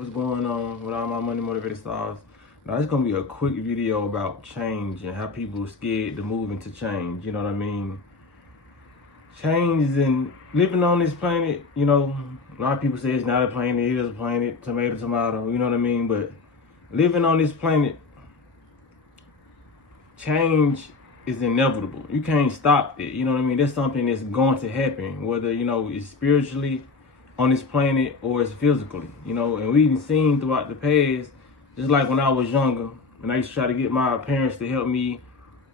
What's going on with all my money motivated stars? Now it's gonna be a quick video about change and how people are scared to move into change. You know what I mean? Change and living on this planet, you know, a lot of people say it's not a planet, it is a planet, tomato, tomato, you know what I mean? But living on this planet, change is inevitable. You can't stop it, you know what I mean? That's something that's going to happen, whether, you know, it's spiritually on this planet or it's physically, you know, and we've seen throughout the past, just like when I was younger, and I used to try to get my parents to help me,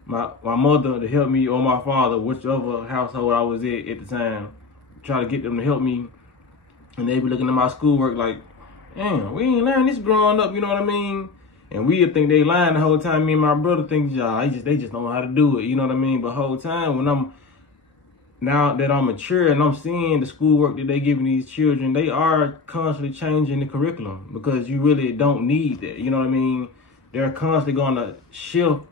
my mother to help me, or my father, whichever household I was at the time, try to get them to help me, and they be looking at my schoolwork like, damn, we ain't learn this growing up, you know what I mean? And we think they lying the whole time. Me and my brother think, they just don't know how to do it, you know what I mean? But the whole time, now that I'm mature and I'm seeing the schoolwork that they giving these children, they are constantly changing the curriculum because you really don't need that. You know what I mean? They're constantly going to shift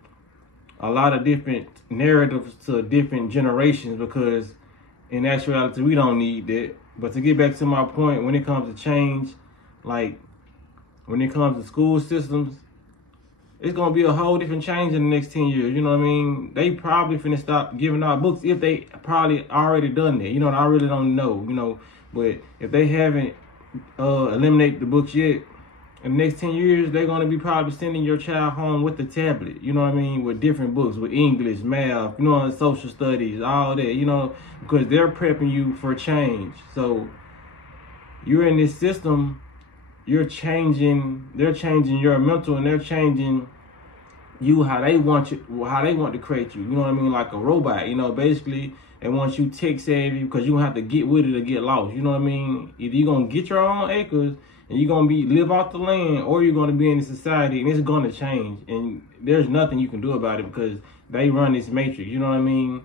a lot of different narratives to different generations because in actuality, we don't need that. But to get back to my point, when it comes to change, like when it comes to school systems, it's going to be a whole different change in the next 10 years. You know what I mean? They probably finna stop giving out books if they probably already done that. You know, I really don't know, you know. But if they haven't eliminated the books yet, in the next 10 years, they're going to be probably sending your child home with the tablet. You know what I mean? With different books, with English, math, you know, social studies, all that, you know, because they're prepping you for change. So you're in this system. They're changing your mental, and they're changing you how they want to create you. You know what I mean? Like a robot, you know, basically they want you tech savvy because you don't have to get with it or get lost. You know what I mean? Either you're gonna get your own acres and you're gonna live off the land, or you're gonna be in the society and it's gonna change. And there's nothing you can do about it because they run this matrix, you know what I mean?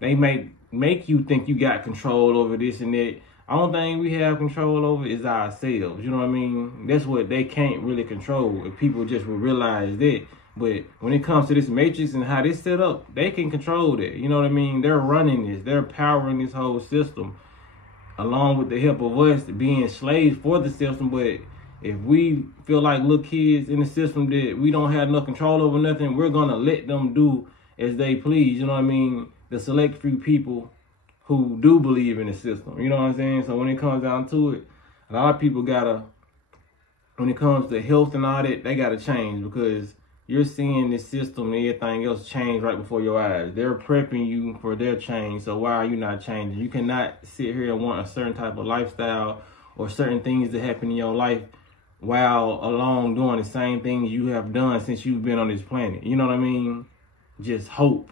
They make you think you got control over this and that. Only thing we have control over is ourselves. You know what I mean? That's what they can't really control if people just will realize that. But when it comes to this matrix and how this set up, they can control that. You know what I mean? They're running this. They're powering this whole system along with the help of us being slaves for the system. But if we feel like little kids in the system that we don't have enough control over nothing, we're going to let them do as they please. You know what I mean? The select few people who do believe in the system. You know what I'm saying? So when it comes down to it, a lot of people when it comes to health and all that, they gotta change because you're seeing this system and everything else change right before your eyes. They're prepping you for their change. So why are you not changing? You cannot sit here and want a certain type of lifestyle or certain things to happen in your life while along doing the same things you have done since you've been on this planet. You know what I mean? Just hope.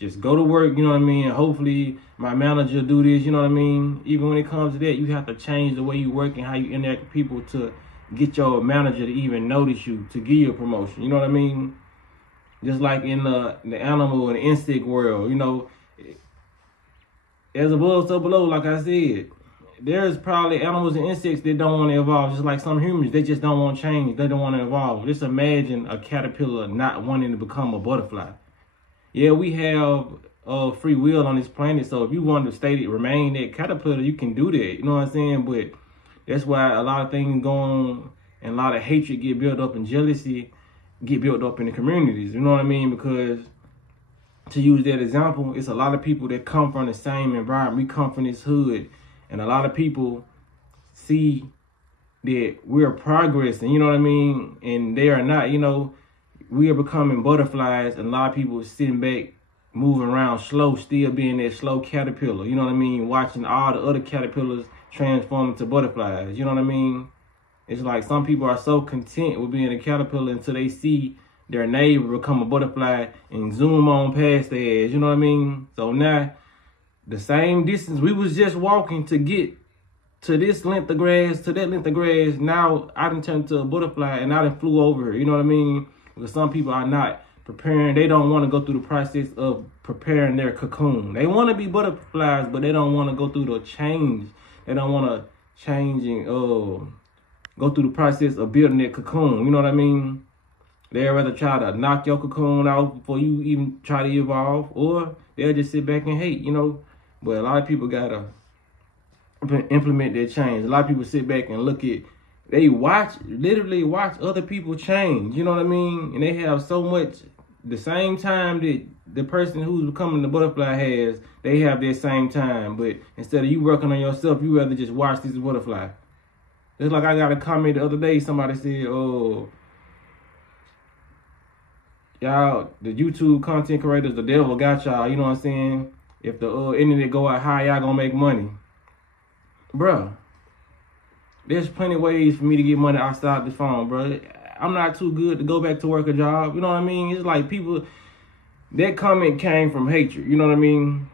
Just go to work, you know what I mean? Hopefully my manager do this, you know what I mean? Even when it comes to that, you have to change the way you work and how you interact with people to get your manager to even notice you, to give you a promotion, you know what I mean? Just like in the animal and the insect world, you know, as above, so below, like I said. There's probably animals and insects that don't want to evolve, just like some humans. They just don't want to change. They don't want to evolve. Just imagine a caterpillar not wanting to become a butterfly. Yeah, we have free will on this planet, so if you want to remain that caterpillar, you can do that. You know what I'm saying? But that's why a lot of things go on and a lot of hatred get built up and jealousy get built up in the communities. You know what I mean? Because to use that example, it's a lot of people that come from the same environment. We come from this hood, and a lot of people see that we're progressing, you know what I mean? And they are not, you know. We are becoming butterflies, and a lot of people are sitting back, moving around slow, still being that slow caterpillar. You know what I mean? Watching all the other caterpillars transform into butterflies. You know what I mean? It's like some people are so content with being a caterpillar until they see their neighbor become a butterfly and zoom on past their ass. You know what I mean? So now, the same distance we was just walking to get to this length of grass, to that length of grass, now I done turned to a butterfly and I done flew over her. You know what I mean? Because some people are not preparing. They don't want to go through the process of preparing their cocoon. They want to be butterflies, but they don't want to go through the change. They don't want to change and go through the process of building that cocoon. You know what I mean? They'd rather try to knock your cocoon out before you even try to evolve, or they'll just sit back and hate, you know? But a lot of people got to implement their change. A lot of people sit back and look at they literally watch other people change. You know what I mean? And they have so much, the same time that the person who's becoming the butterfly has, they have their same time. But instead of you working on yourself, you rather just watch this butterfly. It's like I got a comment the other day. Somebody said, "Oh, y'all, the YouTube content creators, the devil got y'all." You know what I'm saying? If the internet go out high, y'all gonna make money, bruh. There's plenty of ways for me to get money outside the phone, bro. I'm not too good to go back to work a job. You know what I mean? It's like people, that comment came from hatred. You know what I mean?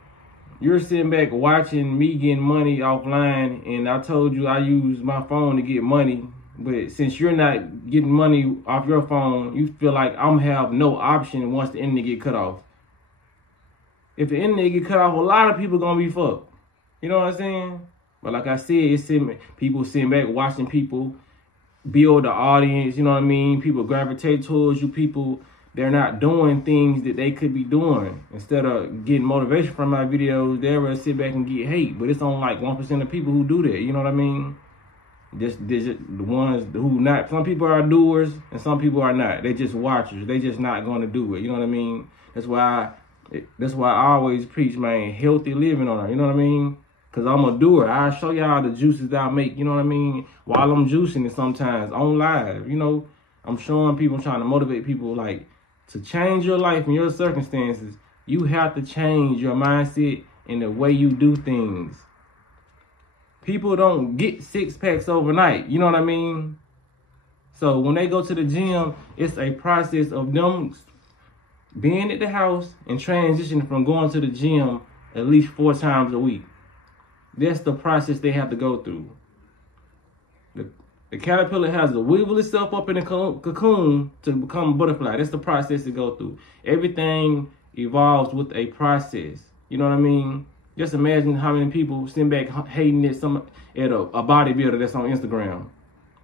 You're sitting back watching me getting money offline, and I told you I use my phone to get money. But since you're not getting money off your phone, you feel like I'm have no option once the internet get cut off. If the internet get cut off, a lot of people gonna be fucked. You know what I'm saying? But like I said, it's people sitting back watching people build the audience. You know what I mean? People gravitate towards you. People, they're not doing things that they could be doing. Instead of getting motivation from my videos, they'll rather sit back and get hate. But it's only like 1% of people who do that. You know what I mean? Just the ones who not. Some people are doers and some people are not. They just watchers. They just not going to do it. You know what I mean? That's why I always preach, man, healthy living on it. You know what I mean? Because I'm a doer. I'll show y'all the juices that I make, you know what I mean? While I'm juicing it sometimes on live, you know? I'm showing people, I'm trying to motivate people, like, to change your life and your circumstances, you have to change your mindset and the way you do things. People don't get 6-packs overnight, you know what I mean? So when they go to the gym, it's a process of them being at the house and transitioning from going to the gym at least 4 times a week. That's the process they have to go through. The caterpillar has to wiggle itself up in a cocoon to become a butterfly. That's the process to go through. Everything evolves with a process. You know what I mean? Just imagine how many people sitting back hating at a bodybuilder that's on Instagram.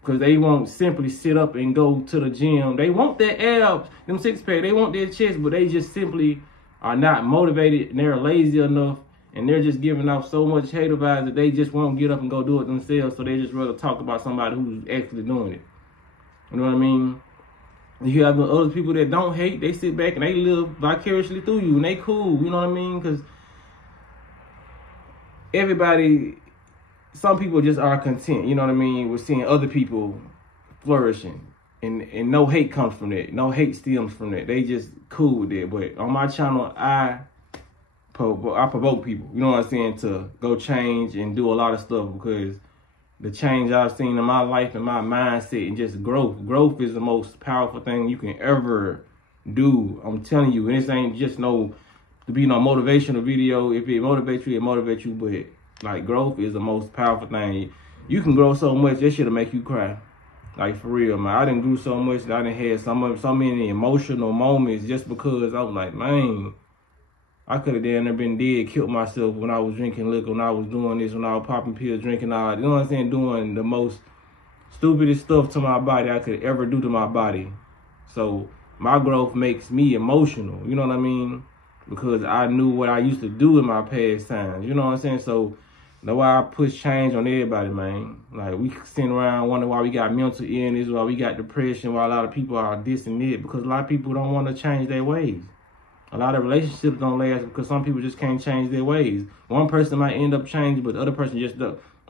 Because they won't simply sit up and go to the gym. They want their abs, them 6-pack. They want their chest, but they just simply are not motivated and they're lazy enough. And they're just giving off so much hate vibes that they just won't get up and go do it themselves. So they just rather talk about somebody who's actually doing it. You know what I mean? You have other people that don't hate. They sit back and they live vicariously through you. And they cool. You know what I mean? Because everybody, some people just are content. You know what I mean? We're seeing other people flourishing. And no hate comes from that. No hate stems from that. They just cool with it. But on my channel, I provoke people, you know what I'm saying, to go change and do a lot of stuff, because the change I've seen in my life and my mindset and just growth. Growth is the most powerful thing you can ever do. I'm telling you, and this ain't just to be no motivational video. If it motivates you, it motivates you. But like, growth is the most powerful thing. You can grow so much, that shit'll make you cry. Like, for real, man. I done grew so much that I done had so many emotional moments just because I was like, man, I could have been dead, killed myself when I was drinking liquor, when I was doing this, when I was popping pills, drinking all, you know what I'm saying, doing the most stupidest stuff to my body I could ever do to my body. So my growth makes me emotional, you know what I mean? Because I knew what I used to do in my past times, you know what I'm saying? So that's why I push change on everybody, man. Like, we sitting around wondering why we got mental illness, why we got depression, why a lot of people are this and that, because a lot of people don't want to change their ways. A lot of relationships don't last because some people just can't change their ways. One person might end up changing, but the other person just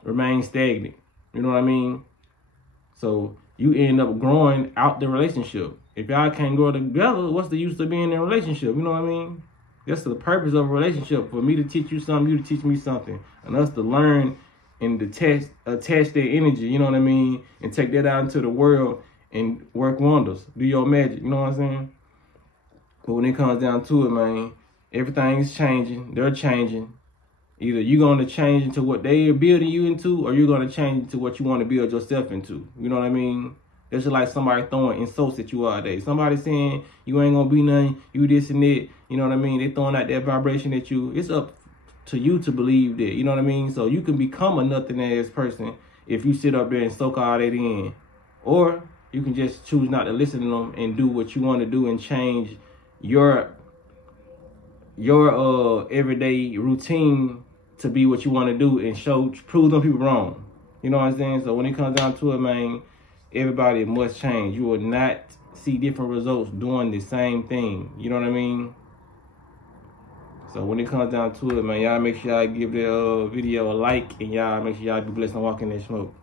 remain stagnant. You know what I mean? So you end up growing out the relationship. If y'all can't grow together, what's the use of being in a relationship? You know what I mean? That's the purpose of a relationship. For me to teach you something, you to teach me something. And us to learn and attach their energy, you know what I mean? And take that out into the world and work wonders. Do your magic, you know what I'm saying? But when it comes down to it, man, everything's changing. They're changing. Either you're going to change into what they're building you into, or you're going to change into what you want to build yourself into. You know what I mean? It's just like somebody throwing insults at you all day. Somebody saying you ain't going to be nothing, you this and that. You know what I mean? They throwing out that vibration at you. It's up to you to believe that. You know what I mean? So you can become a nothing-ass person if you sit up there and soak all that in. Or you can just choose not to listen to them and do what you want to do and change your everyday routine to be what you want to do and prove them people wrong. You know what I'm saying? So when it comes down to it, man, everybody must change. You will not see different results doing the same thing. You know what I mean? So when it comes down to it, man, y'all make sure y'all give the video a like, and y'all make sure y'all be blessed and walk in that smoke.